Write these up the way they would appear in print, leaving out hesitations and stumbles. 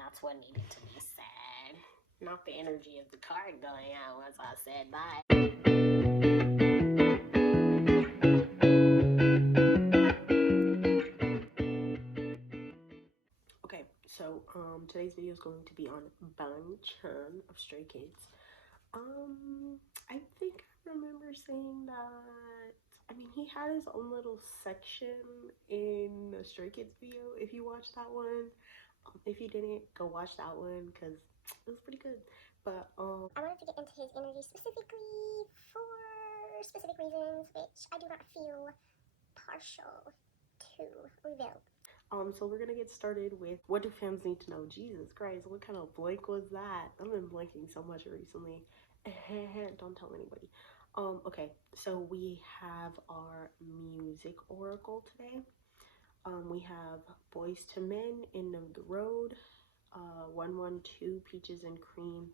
that's what needed to be said. Not the energy of the card going out once I said bye. Okay, so today's video is going to be on Bang-chan of Stray Kids. I think I remember saying that. I mean, he had his own little section in the Stray Kids video. If you watched that one, if you didn't, go watch that one because it was pretty good. But I wanted to get into his energy specifically for specific reasons, which I do not feel partial to reveal. So we're gonna get started with what do fans need to know. Jesus Christ, what kind of blank was that? I've been blanking so much recently. Don't tell anybody. Okay, so we have our music oracle today. We have Boys to Men, End of the Road, 112, Peaches and Cream,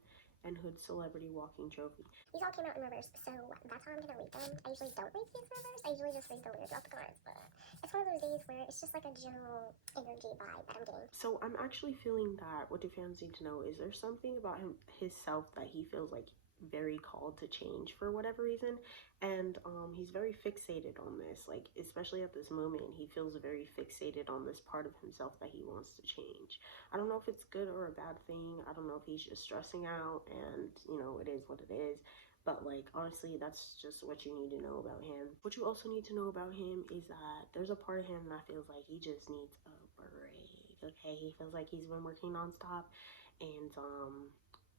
and Hood Celebrity Walking Trophy. These all came out in reverse, so that's how I'm gonna read them. I usually don't read these in reverse. I usually just read the lyrics off the cards, but it's one of those days where it's just like a general energy vibe that I'm getting. So I'm actually feeling that what do fans need to know is there something about his self that he feels like very called to change for whatever reason, and he's very fixated on this, like especially at this moment he feels very fixated on this part of himself that he wants to change. I don't know if it's good or a bad thing. I don't know if he's just stressing out and you know it is what it is, but like honestly that's just what you need to know about him. What you also need to know about him is that there's a part of him that feels like he just needs a break. Okay, he feels like he's been working nonstop, and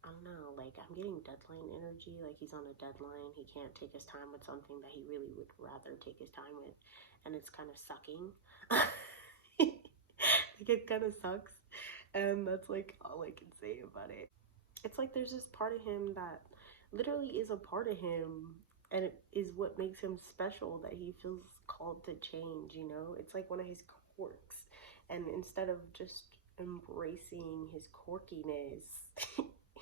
I don't know, like I'm getting deadline energy, like he's on a deadline. He can't take his time with something that he really would rather take his time with, and it's kind of sucking. Like it kind of sucks, and that's like all I can say about it. It's like there's this part of him that literally is a part of him, and it is what makes him special that he feels called to change, you know? It's like one of his quirks, and instead of just embracing his quirkiness,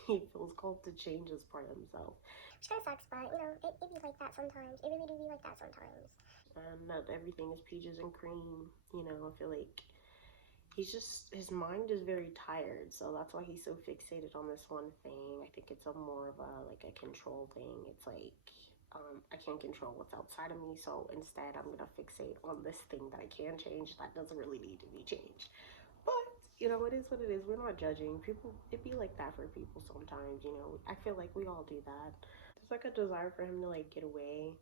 he feels called to change as part of himself. Which kind of sucks, but you know, it be like that sometimes. It really do be like that sometimes. And not everything is peaches and cream, you know? I feel like he's just, his mind is very tired, so that's why he's so fixated on this one thing. I think it's a more of a like a control thing. It's like I can't control what's outside of me, so instead I'm gonna fixate on this thing that I can change that doesn't really need to be changed. But you know, it is what it is. We're not judging people. It be like that for people sometimes, you know. I feel like we all do that. There's like a desire for him to like get away,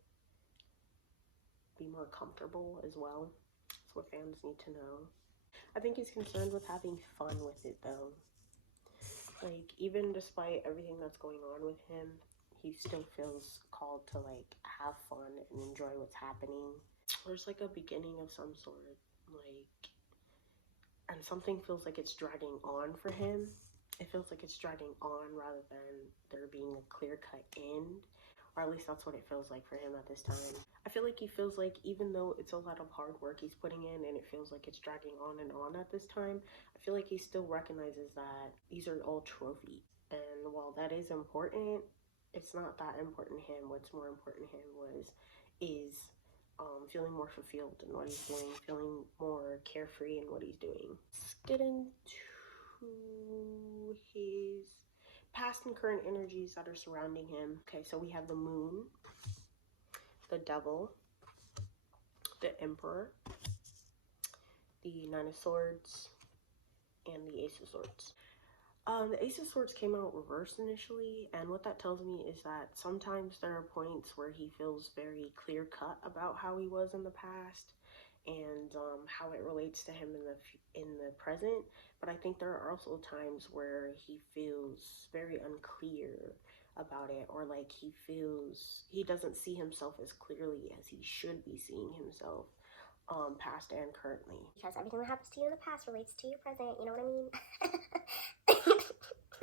be more comfortable as well. That's what fans need to know. I think he's concerned with having fun with it though. Like even despite everything that's going on with him, he still feels called to like have fun and enjoy what's happening. There's like a beginning of some sort, like, and something feels like it's dragging on for him. It feels like it's dragging on rather than there being a clear-cut end, or at least that's what it feels like for him at this time. I feel like he feels like even though it's a lot of hard work he's putting in and it feels like it's dragging on and on at this time, I feel like he still recognizes that these are all trophies. And while that is important, it's not that important to him. What's more important to him is feeling more fulfilled in what he's doing, feeling more carefree in what he's doing. Let's get into his past and current energies that are surrounding him. Okay, so we have the moon, the devil, the emperor, the nine of swords, and the ace of swords. The Ace of Swords came out reversed initially, and what that tells me is that sometimes there are points where he feels very clear-cut about how he was in the past and how it relates to him in the present. But I think there are also times where he feels very unclear about it, or like he doesn't see himself as clearly as he should be seeing himself. Past and currently. Because everything that happens to you in the past relates to your present, you know what I mean?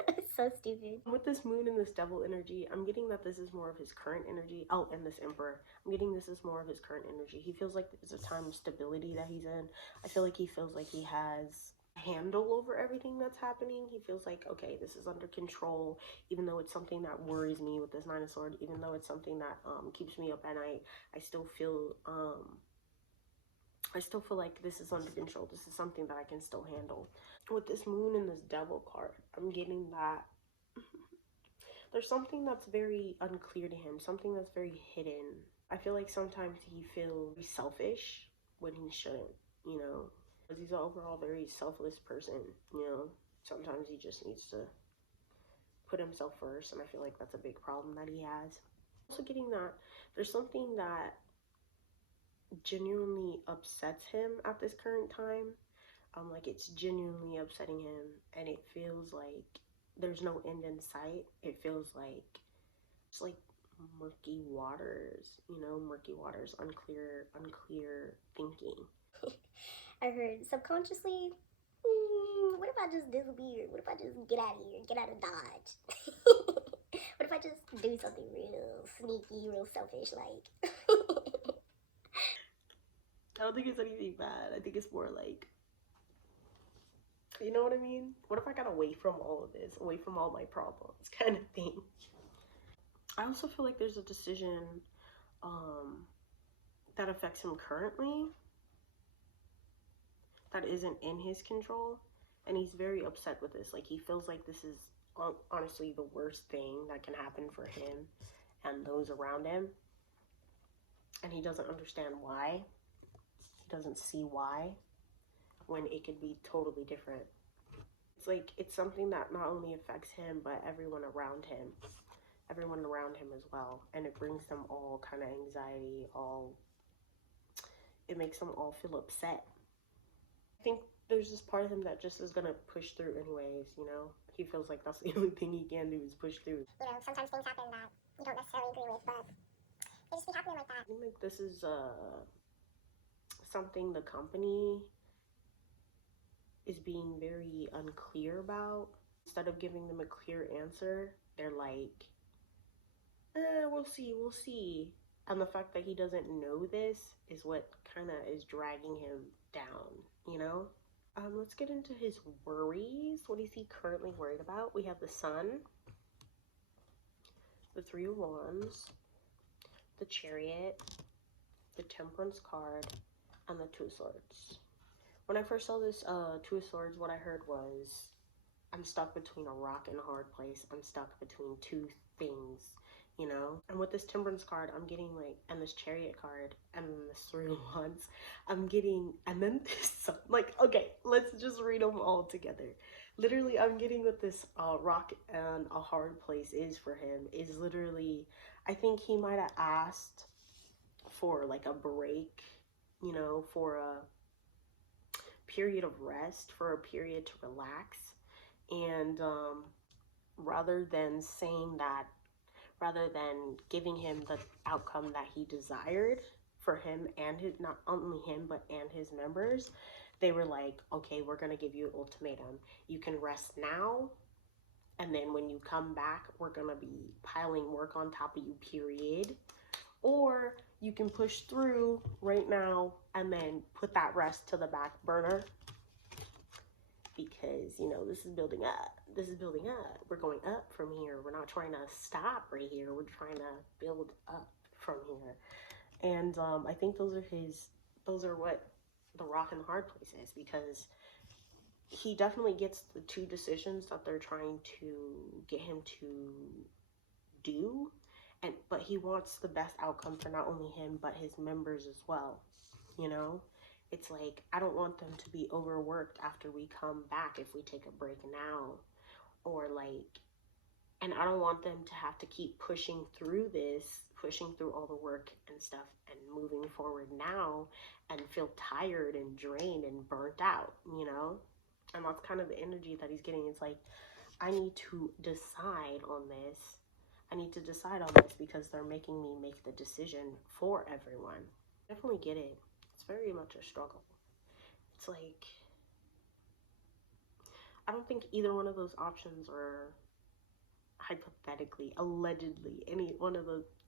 It's so stupid. With this moon and this devil energy, I'm getting that this is more of his current energy. Oh, and this emperor. I'm getting this is more of his current energy. He feels like it's a time of stability that he's in. I feel like he feels like he has handle over everything that's happening. He feels like, okay, this is under control, even though it's something that worries me with this nine of swords, even though it's something that keeps me up at night. I still feel I still feel like this is under control. This is something that I can still handle. With this moon and this devil card, I'm getting that there's something that's very unclear to him, something that's very hidden. I feel like sometimes he feels selfish when he shouldn't, you know, because he's an overall very selfless person, you know. Sometimes he just needs to put himself first, and I feel like that's a big problem that he has. Also, getting that there's something that genuinely upsets him at this current time. Like it's genuinely upsetting him, and it feels like there's no end in sight. It feels like it's like murky waters, you know, murky waters, unclear thinking. I heard subconsciously, what if I just disappear? What if I just get out of here, get out of Dodge? What if I just do something real sneaky, real selfish, like? I don't think it's anything bad. I think it's more like, you know what I mean? What if I got away from all of this, away from all my problems, kind of thing. I also feel like there's a decision um, that affects him currently that isn't in his control, and he's very upset with this. Like he feels like this is honestly the worst thing that can happen for him and those around him, and he doesn't understand why. He doesn't see why when it could be totally different. It's like it's something that not only affects him but everyone around him as well, and it brings them all kind of anxiety. All it makes them all feel upset. I think there's this part of him that just is gonna push through anyways. You know, he feels like that's the only thing he can do is push through. You know, sometimes things happen that you don't necessarily agree with, but they just be happening like that. I think like this is something the company is being very unclear about. Instead of giving them a clear answer, they're like, we'll see. And the fact that he doesn't know this is what kind of is dragging him down, you know? Let's get into his worries. What is he currently worried about? We have the Sun, the Three of Wands, the Chariot, the Temperance card, and the Two of Swords. When I first saw this Two of Swords, what I heard was, I'm stuck between a rock and a hard place. I'm stuck between two things, you know? And with this Temperance card, I'm getting like, and this Chariot card, and then this Three of Wands, I'm getting, and then this, like, okay, let's just read them all together. Literally, I'm getting what this rock and a hard place is for him is literally, I think he might have asked for like a break, you know, for a period of rest, for a period to relax. And rather than saying that, rather than giving him the outcome that he desired for him and his, not only him, but and his members, they were like, okay, we're going to give you an ultimatum. You can rest now. And then when you come back, we're going to be piling work on top of you, period. Or you can push through right now and then put that rest to the back burner because, you know, this is building up. This is building up. We're going up from here. We're not trying to stop right here. We're trying to build up from here. And I think those are what the rock and the hard place is, because he definitely gets the two decisions that they're trying to get him to do, but he wants the best outcome for not only him but his members as well, you know. It's like, I don't want them to be overworked after we come back if we take a break now, or like, and I don't want them to have to keep pushing through this, pushing through all the work and stuff and moving forward now and feel tired and drained and burnt out, you know. And that's kind of the energy that he's getting. It's like, I need to decide on this. I need to decide on this because they're making me make the decision for everyone. Definitely get it. It's very much a struggle. It's like, I don't think either one of those options are hypothetically, allegedly,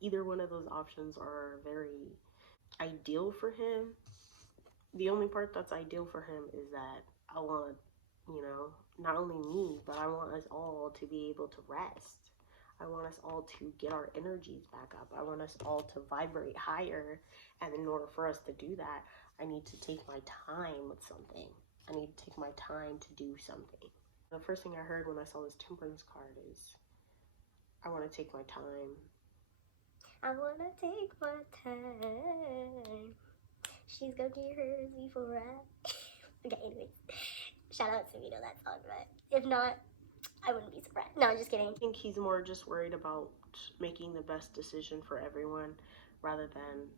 either one of those options are very ideal for him. The only part that's ideal for him is that I want, you know, not only me, but I want us all to be able to rest. I want us all to get our energies back up. I want us all to vibrate higher. And in order for us to do that, I need to take my time with something. I need to take my time to do something. The first thing I heard when I saw this temperance card is, I want to take my time. I want to take my time. She's gonna do hers before I. Okay, anyways. Shout out to me, know that song, but if not, I wouldn't be surprised. No, I'm just kidding. I think he's more just worried about making the best decision for everyone rather than,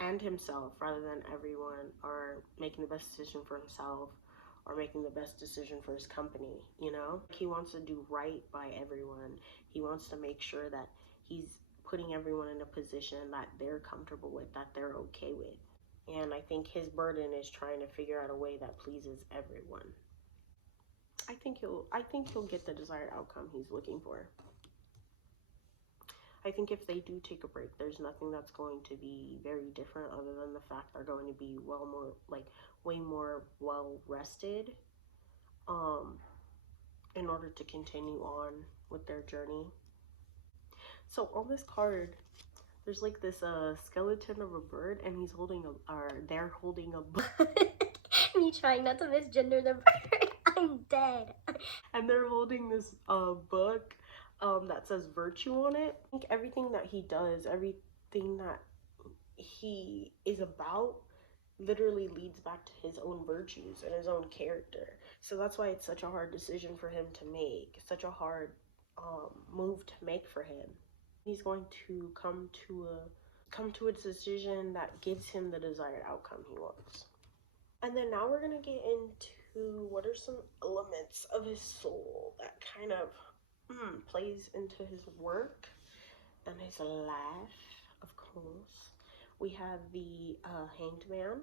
and himself, rather than everyone, or making the best decision for himself or making the best decision for his company, you know? He wants to do right by everyone. He wants to make sure that he's putting everyone in a position that they're comfortable with, that they're okay with. And I think his burden is trying to figure out a way that pleases everyone. I think he'll get the desired outcome he's looking for. I think if they do take a break, there's nothing that's going to be very different other than the fact they're going to be way more well rested, in order to continue on with their journey. So on this card, there's like this skeleton of a bird, and he's holding a, or they're holding a book. Me trying not to misgender the bird. I'm dead. And they're holding this book that says virtue on it. I think everything that he does, everything that he is about, literally leads back to his own virtues and his own character. So that's why it's such a hard decision for him to make, such a hard move to make for him. He's going to come to a decision that gives him the desired outcome he wants. And then now we're gonna get into what are some elements of his soul that kind of plays into his work and his life, of course. We have the Hanged Man.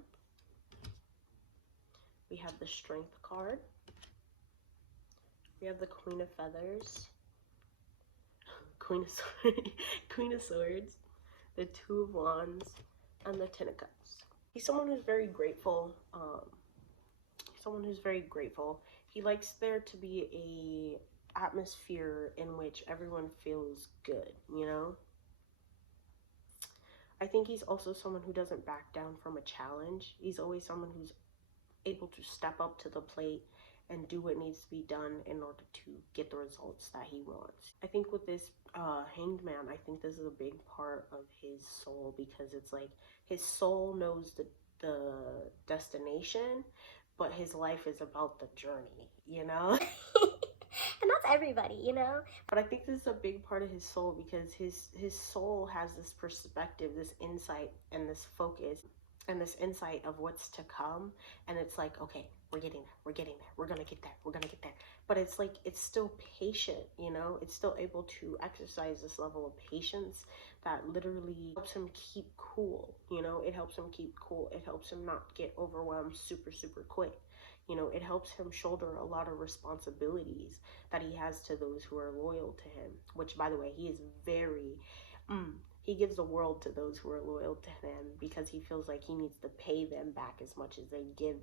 We have the Strength card. We have the Queen of Feathers. Queen of Swords. The Two of Wands. And the Ten of Cups. He's someone who's very grateful. He likes there to be a atmosphere in which everyone feels good, you know? I think he's also someone who doesn't back down from a challenge. He's always someone who's able to step up to the plate and do what needs to be done in order to get the results that he wants. I think with this Hanged Man, I think this is a big part of his soul, because it's like his soul knows the destination, but his life is about the journey, you know? And that's everybody, you know? But I think this is a big part of his soul, because his soul has this perspective, this insight, and this focus, and this insight of what's to come. And it's like, okay, we're getting there, we're gonna get there. But it's like, it's still patient, you know? It's still able to exercise this level of patience that literally helps him keep cool, you know? It helps him keep cool. It helps him not get overwhelmed super quick. You know, it helps him shoulder a lot of responsibilities that he has to those who are loyal to him, which, by the way, he is very, he gives the world to those who are loyal to him, because he feels like he needs to pay them back as much as they give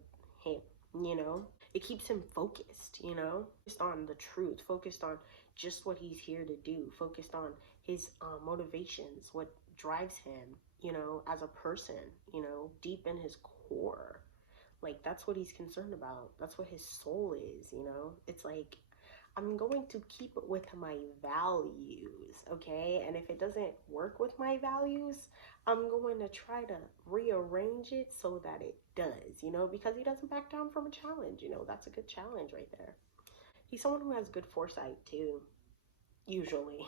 him, you know? It keeps him focused, you know? Focused on the truth, focused on just what he's here to do, focused on his motivations, what drives him, you know, as a person, you know, deep in his core. Like, that's what he's concerned about. That's what his soul is, you know? It's like, I'm going to keep it with my values, okay? And if it doesn't work with my values, I'm going to try to rearrange it so that it does, you know? Because he doesn't back down from a challenge, you know? That's a good challenge right there. He's someone who has good foresight, too, usually.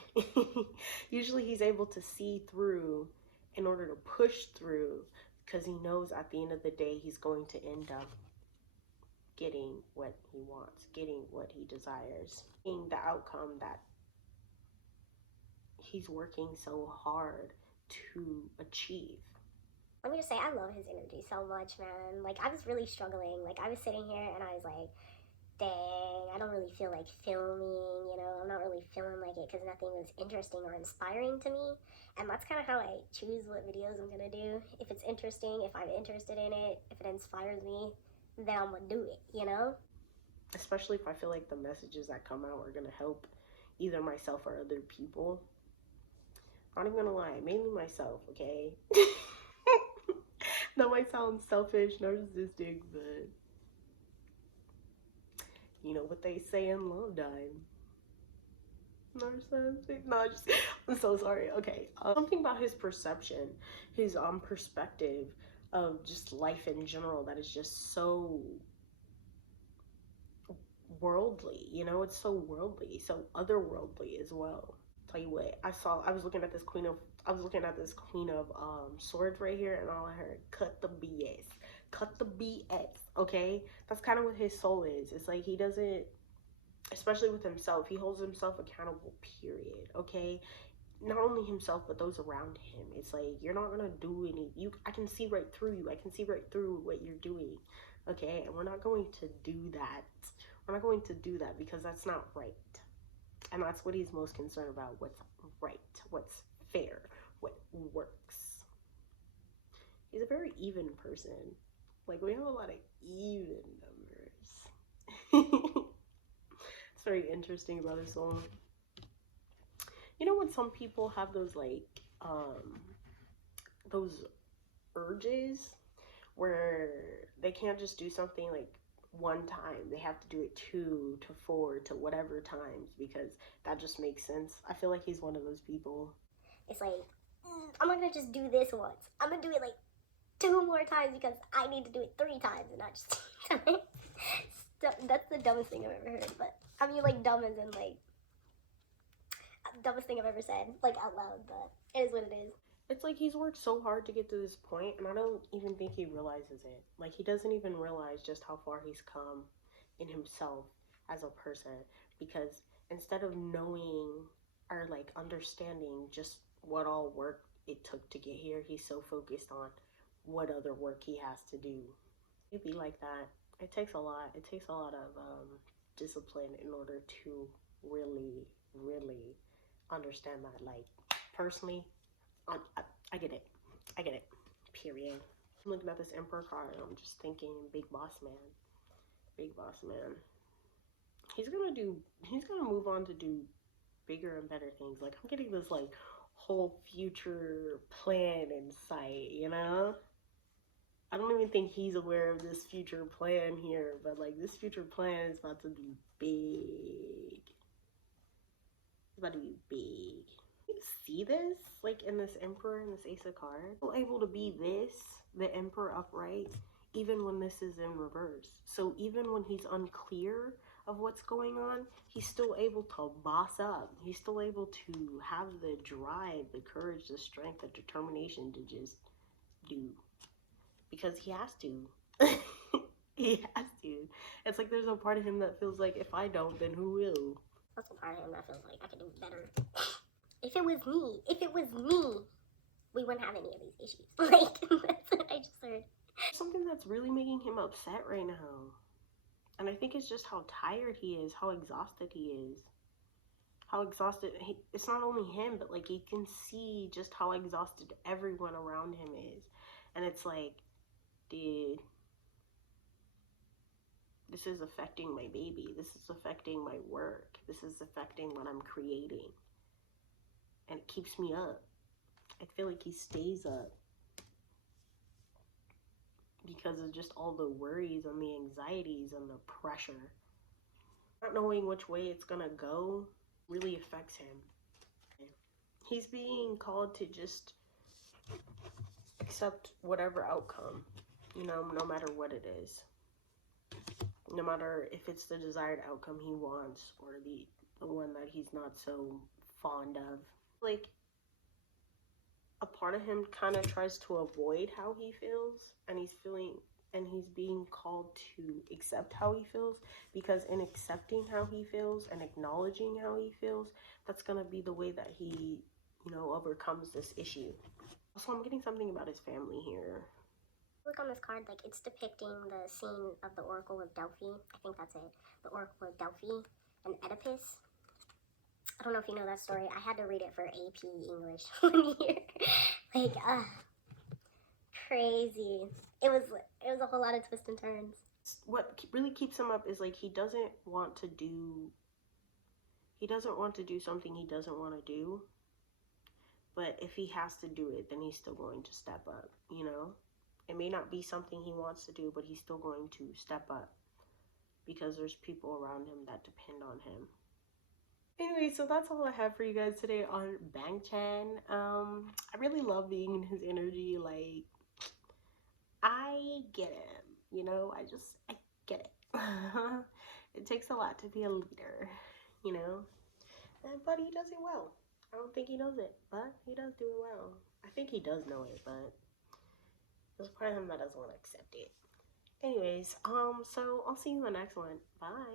Usually he's able to see through in order to push through, because he knows at the end of the day he's going to end up getting what he wants, getting what he desires, getting the outcome that he's working so hard to achieve. Let me just say, I love his energy so much, man. Like, I was really struggling. Like, I was sitting here and I was like, dang, I don't really feel like filming, you know? I'm not really feeling like it because nothing was interesting or inspiring to me. And that's kind of how I choose what videos I'm going to do. If it's interesting, if I'm interested in it, if it inspires me, then I'm going to do it, you know? Especially if I feel like the messages that come out are going to help either myself or other people. Not even gonna lie, mainly myself, okay? That might sound selfish, narcissistic, but you know what they say in love time. Narcissistic? No, just I'm so sorry. Okay, something about his perception, his perspective of just life in general that is just so worldly. You know, it's so worldly, so otherworldly as well. Tell you what, I was looking at this queen of swords right here, and all I heard, cut the BS, cut the BS. Okay, that's kind of what his soul is. It's like he doesn't, especially with himself, he holds himself accountable, period. Okay, not only himself but those around him. It's like you're not gonna do any, you, I can see right through you, I can see right through what you're doing. Okay, and we're not going to do that. We're not going to do that because that's not right. And that's what he's most concerned about: what's right, what's fair, what works. He's a very even person. Like, we have a lot of even numbers. It's very interesting about his soul. You know when some people have those urges where they can't just do something like one time, they have to do it 2 to 4 to whatever times because that just makes sense. I feel like he's one of those people. It's like, I'm not gonna just do this once. I'm gonna do it like 2 more times because I need to do it 3 times and not just 2 times. That's the dumbest thing I've ever heard. But I mean, like, dumb as in like dumbest thing I've ever said, like out loud. But it is what it is. It's like he's worked so hard to get to this point, and I don't even think he realizes it. Like, he doesn't even realize just how far he's come in himself as a person, because instead of knowing or like understanding just what all work it took to get here, he's so focused on what other work he has to do. It'd be like that. It takes a lot. It takes a lot of discipline in order to really, really understand that. Like, personally, I get it. I get it. Period. I'm looking at this Emperor card and I'm just thinking, big boss man. Big boss man. He's gonna move on to do bigger and better things. Like, I'm getting this like whole future plan in sight, you know? I don't even think he's aware of this future plan here, but like this future plan is about to be big. It's about to be big. You see this? Like in this Emperor and this Ace of Cards? Still able to be this, the Emperor upright, even when this is in reverse. So even when he's unclear of what's going on, he's still able to boss up. He's still able to have the drive, the courage, the strength, the determination to just do. Because he has to. He has to. It's like there's a part of him that feels like, if I don't, then who will? That's a part of him that feels like I could do better. If it was me, we wouldn't have any of these issues. Like, that's what I just heard. Something that's really making him upset right now. And I think it's just how tired he is, how exhausted he is. How exhausted, it's not only him, but like you can see just how exhausted everyone around him is. And it's like, dude, this is affecting my baby. This is affecting my work. This is affecting what I'm creating. And it keeps me up. I feel like he stays up because of just all the worries and the anxieties and the pressure. Not knowing which way it's gonna go really affects him. He's being called to just accept whatever outcome, you know, no matter what it is. No matter if it's the desired outcome he wants or the one that he's not so fond of. Like, a part of him kind of tries to avoid how he feels, and he's being called to accept how he feels, because in accepting how he feels and acknowledging how he feels, that's gonna be the way that he, you know, overcomes this issue. Also, I'm getting something about his family here. Look on this card, like, it's depicting the scene of the Oracle of Delphi. I think that's it. The Oracle of Delphi and Oedipus. I don't know if you know that story. I had to read it for AP English 1 year. Like, crazy. It was a whole lot of twists and turns. What really keeps him up is like he doesn't want to do something he doesn't want to do. But if he has to do it, then he's still going to step up, you know? It may not be something he wants to do, but he's still going to step up because there's people around him that depend on him. Anyway, so that's all I have for you guys today on Bang Chan. I really love being in his energy. Like, I get him, you know, I get it. It takes a lot to be a leader, you know, but he does it well. I don't think he knows it, but he does do it well. I think he does know it, but there's part of him that doesn't want to accept it. Anyways, so I'll see you in the next one. Bye.